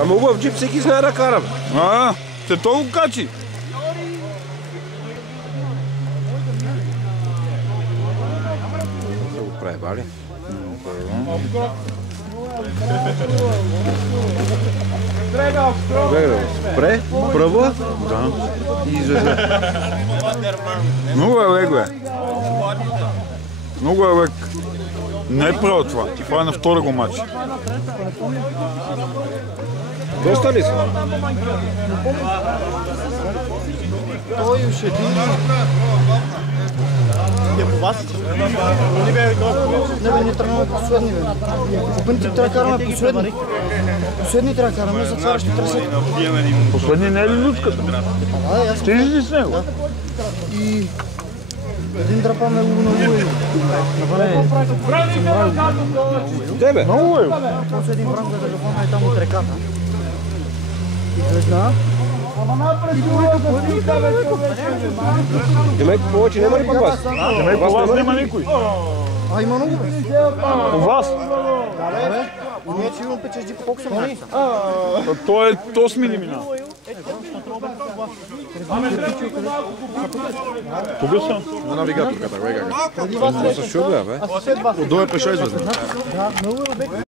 Ама убав джип всеки знае да кара. Те толкова качи. Какво го прави, бали? Спре, пръва и излезе. Много е лек, бе. Много е лек. Не е право това. Това е на втора го матч. Доста ли са? Той уж един... Не по вас? Не бе, ние тръгваме последни, бе. По принцип трябва да караме последни. Последни трябва да караме, за това ще тръсят. Последни не е ли луцката? Да, аз... Ти ли с него? И... един драпаме луна луи. Де, бе? Много е. После един бран да драпаме там от реката. Изглежда. Демек повече няма ли по вас? Демек по вас няма никой. А, има много, бе. По вас? Да, бе. Ние че имам печежди по колко съм някакса. Той е тосми ни мина. Кога съм? На навигаторката, бе, как? Това са шубля, бе. След вас. Отдолу е пеша изведнъж. Да, много е, бе.